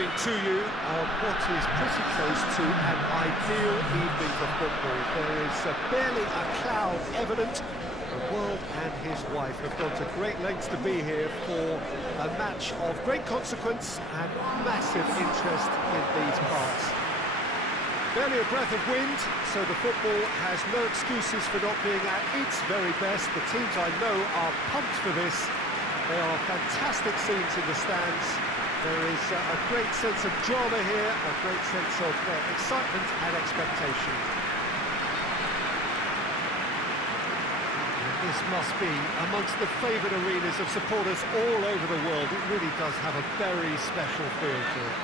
evening to you. What is pretty close to an ideal evening for football. There is barely a cloud evident. The world and his wife have gone to great lengths to be here for a match of great consequence and massive interest in these parts. Barely a breath of wind, so the football has no excuses for not being at its very best. The teams I know are pumped for this. They are fantastic scenes in the stands. There is a great sense of drama here, a great sense of excitement and expectation. And this must be amongst the favoured arenas of supporters all over the world. It really does have a very special feel to it.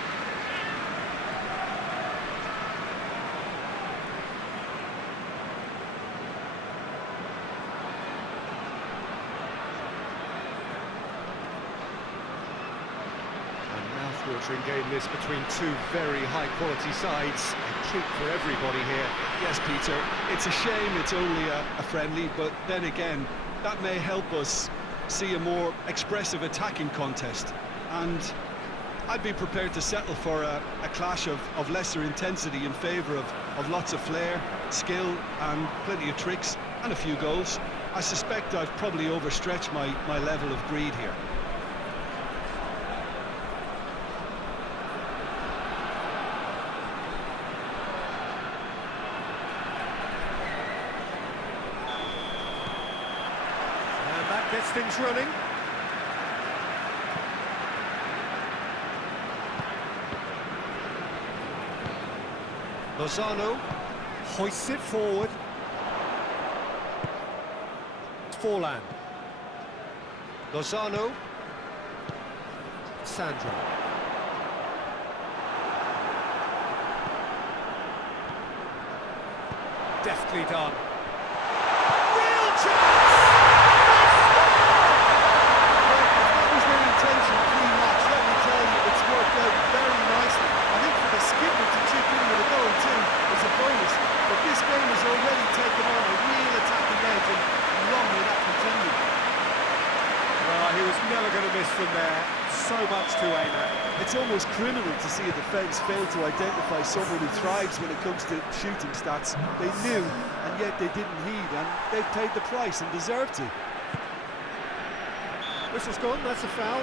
Watering game this between two very high-quality sides. A treat for everybody here. Yes, Peter, it's a shame it's only a friendly, but then again, that may help us see a more expressive attacking contest. And I'd be prepared to settle for a clash of lesser intensity in favour of lots of flair, skill, and plenty of tricks, and a few goals. I suspect I've probably overstretched my level of greed here. Gets things running. Lozano hoists it forward. Forlan. Lozano. Sandra. Deftly done. Real chance! This game has already taken on a real attacking edge, and long may that continue. Well, he was never going to miss from there. So much to aim at. It's almost criminal to see a defence fail to identify someone who thrives when it comes to shooting stats. They knew, and yet they didn't heed, and they've paid the price and deserve to. Whistle's gone, that's a foul.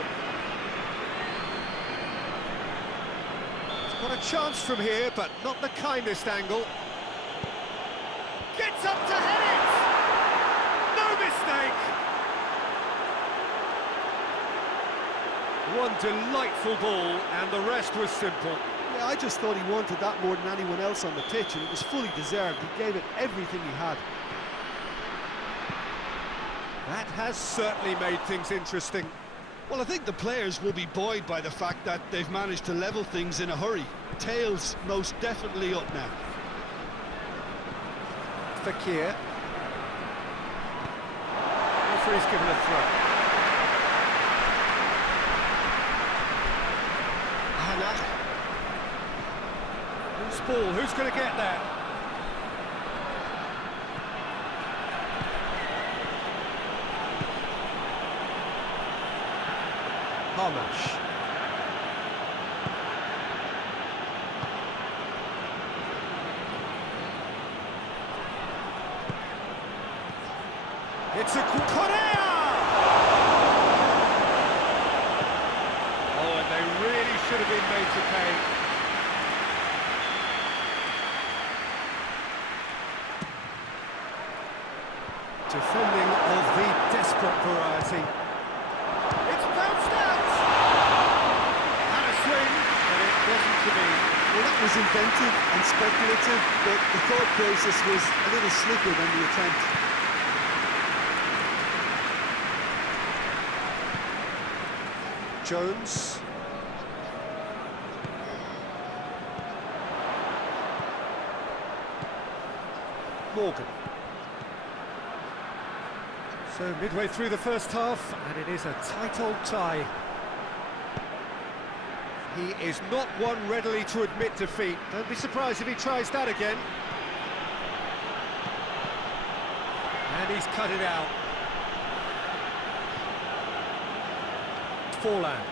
He's got a chance from here, but not the kindest angle. Gets up to head it! No mistake! One delightful ball, and the rest was simple. Yeah, I just thought he wanted that more than anyone else on the pitch, and it was fully deserved. He gave it everything he had. That has certainly made things interesting. Well, I think the players will be buoyed by the fact that they've managed to level things in a hurry. Tails most definitely up now. Fakir. Referee's given a throw. Hannah. Who's ball? Who's going to get that? Hamash. It's a Korea! Oh, and they really should have been made to pay. Defending of the desperate variety. It's bounced out! And a swing, but it wasn't to be. Well, that was inventive and speculative, but the thought process was a little slicker than the attempt. Jones. Morgan. So midway through the first half, and it is a tight old tie. He is not one readily to admit defeat. Don't be surprised if he tries that again. And he's cut it out. Forlan.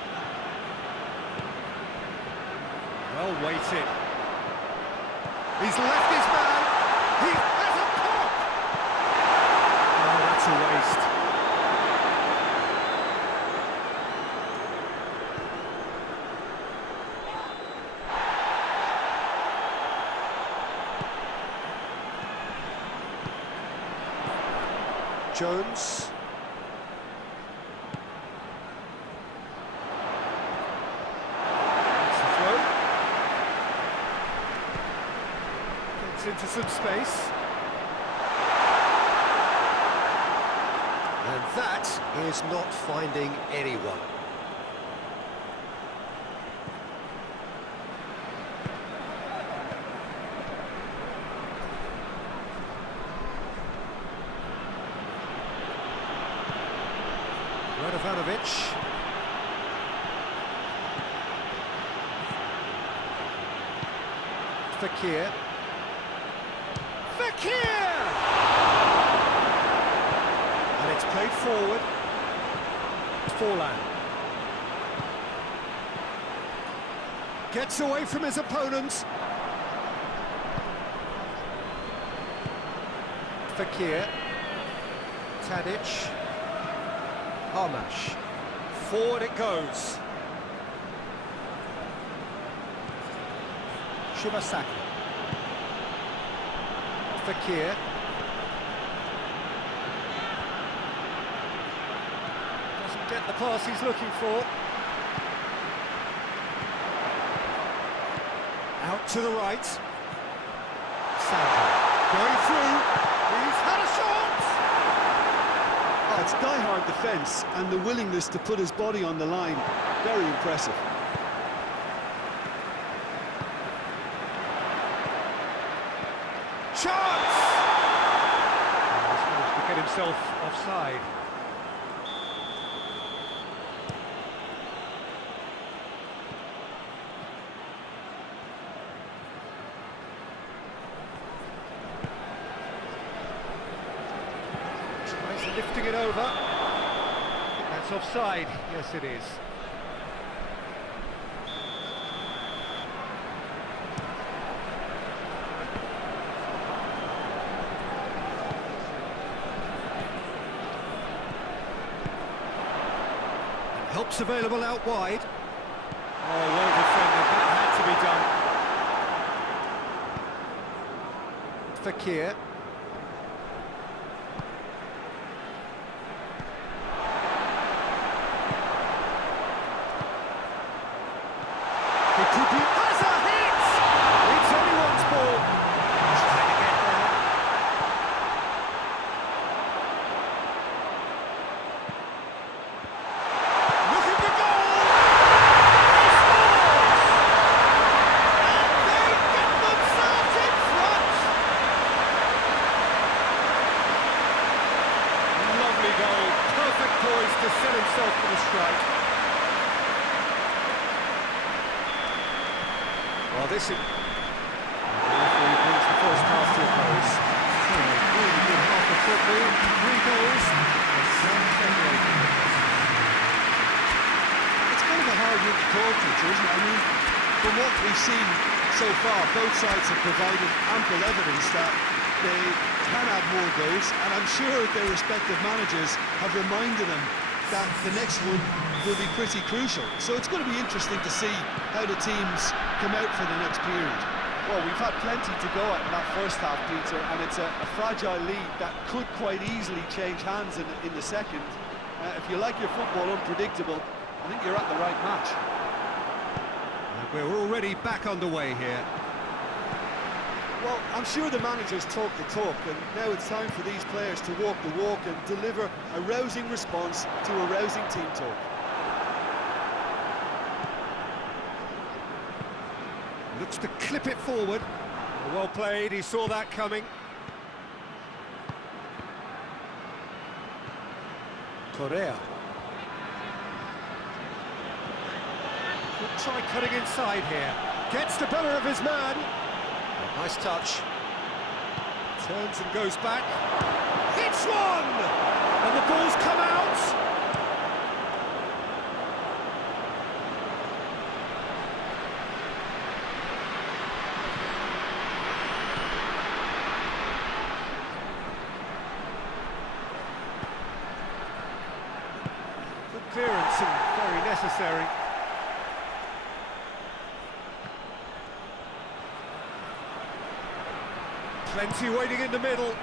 Well weighted. He's left his man. He has a pop. Oh, that's a waste. Jones. That's the throw. Gets into some space. And that is not finding anyone. Radovanovic. Fekir. Fekir! And it's played forward. Forlan. Gets away from his opponents. Fekir. Tadic. Armash. Forward it goes. Shibasaki. Fekir. Doesn't get the pass he's looking for. Out to the right. Sandip. Going through. He's had a shot! It's die-hard defence and the willingness to put his body on the line. Very impressive. Chance! He's managed to get himself offside. Tries lifting it over. I think that's offside. Yes, it is. Help's available out wide. Oh, well defended. That had to be done. Fekir. It could be... Has a hit! It's anyone's ball. He's trying to get there. Look at the goal! He scores! And they get themselves in front! Lovely goal. Perfect poise to set himself for the strike. Well, this is... The referee brings the first half to a close. So, really good half of football, 3 goals, and some celebrating. It's kind of a hard one to call, Peter, isn't it? I mean, from what we've seen so far, both sides have provided ample evidence that they can have more goals, and I'm sure their respective managers have reminded them that the next one will be pretty crucial. So it's going to be interesting to see how the teams come out for the next period. Well, we've had plenty to go at in that first half, Peter, and it's a fragile lead that could quite easily change hands in the second. If you like your football unpredictable, I think you're at the right match. And we're already back underway here. Well, I'm sure the managers talk the talk, and now it's time for these players to walk the walk and deliver a rousing response to a rousing team talk. Looks to clip it forward. Well played, he saw that coming. Correa. Could try cutting inside here. Gets the better of his man. Nice touch. Turns and goes back. Hits one! And the ball's come out. necessary. Plenty waiting in the middle.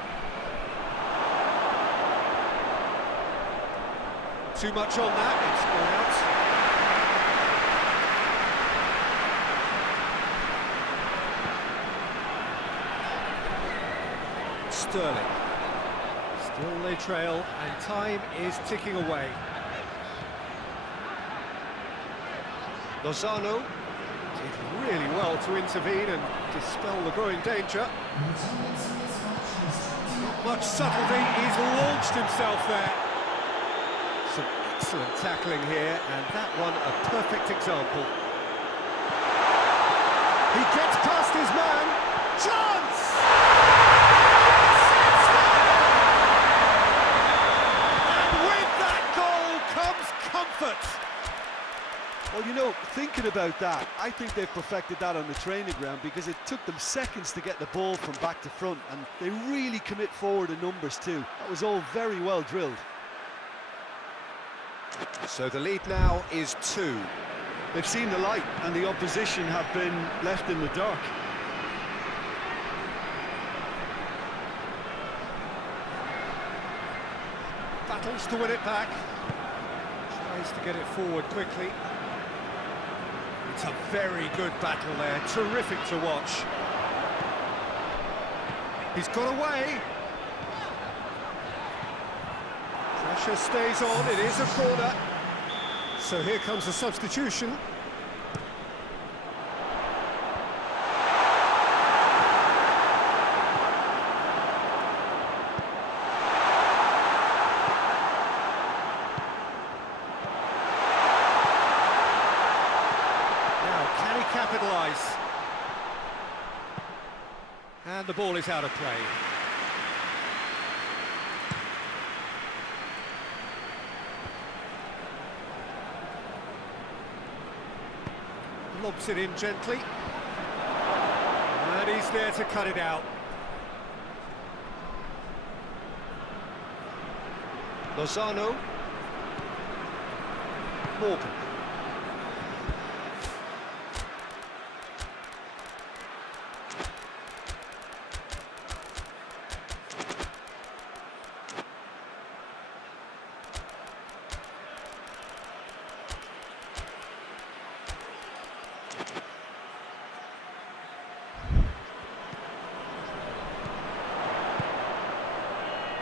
Too much on that, it's gone out. Sterling. Still they trail, and time is ticking away. Lozano did really well to intervene and dispel the growing danger. Not much subtlety, he's launched himself there. Some excellent tackling here, and that one a perfect example. He gets past his man. Chance! Yes, it's there! And with that goal comes comfort. Well, you know, thinking about that, I think they've perfected that on the training ground, because it took them seconds to get the ball from back to front, and they really commit forward in numbers too. That was all very well drilled. So the lead now is 2. They've seen the light, and the opposition have been left in the dark. Battles to win it back. Tries to get it forward quickly. It's a very good battle there, terrific to watch. He's got away. Pressure stays on, it is a corner. So here comes the substitution. Capitalise. And the ball is out of play. Lobs it in gently. And he's there to cut it out. Lozano. Morgan.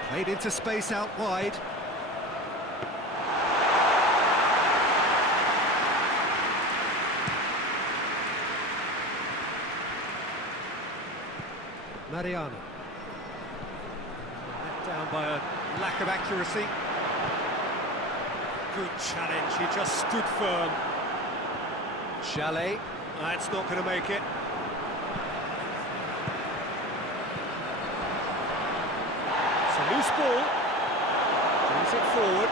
Played into space out wide. Mariano. Let down by a lack of accuracy. Good challenge, he just stood firm. Jalal. That's not going to make it. Loose ball, brings it forward.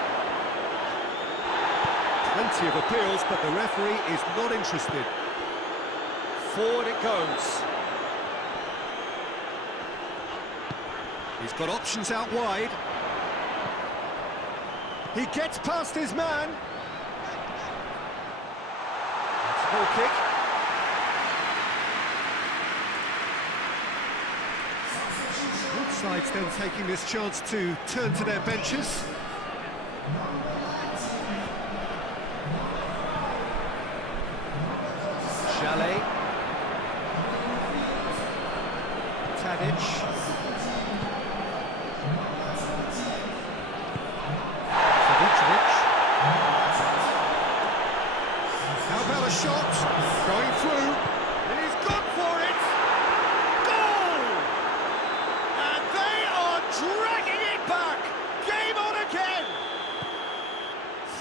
Plenty of appeals, but the referee is not interested. Forward it goes. He's got options out wide. He gets past his man. That's a goal kick. Sides then taking this chance to turn to their benches. Jalal. Tadic. Savicevic. How about a shot? Going through. And he's gone for it! Dragging it back! Game on again!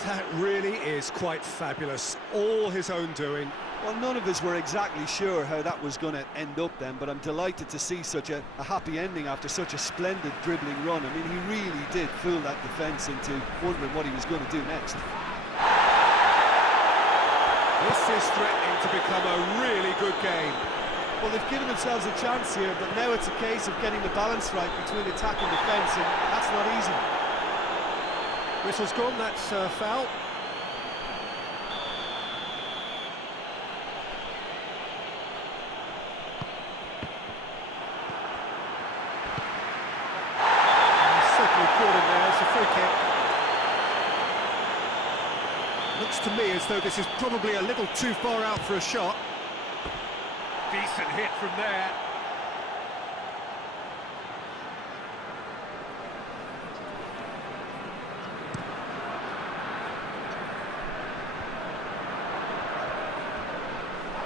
That really is quite fabulous. All his own doing. Well, none of us were exactly sure how that was going to end up then, but I'm delighted to see such a happy ending after such a splendid dribbling run. I mean, he really did fool that defence into wondering what he was going to do next. This is threatening to become a really good game. Well, they've given themselves a chance here, but now it's a case of getting the balance right between attack and defence, and that's not easy. Whistle's gone, that's foul. to me as though this is probably a little too far out for a shot. Decent hit from there.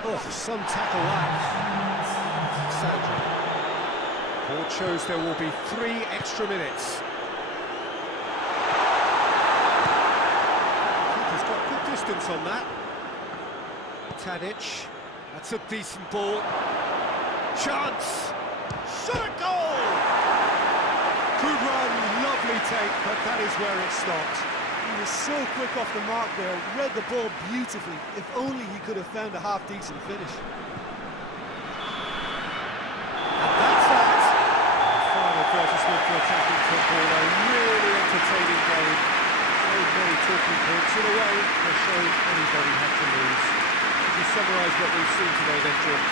Oh, some tackle that. Sandip. Board shows there will be 3 extra minutes. He's got good distance on that. Tadic. That's a decent ball. Chance! Shot goal! Good run, lovely take, but that is where it stopped. He was so quick off the mark there, read the ball beautifully. If only he could have found a half-decent finish. And that's that. A final advertisement for attacking football, a really entertaining game. So many talking points. In a way, a show anybody had to lose. If you summarise what we've seen today then, George?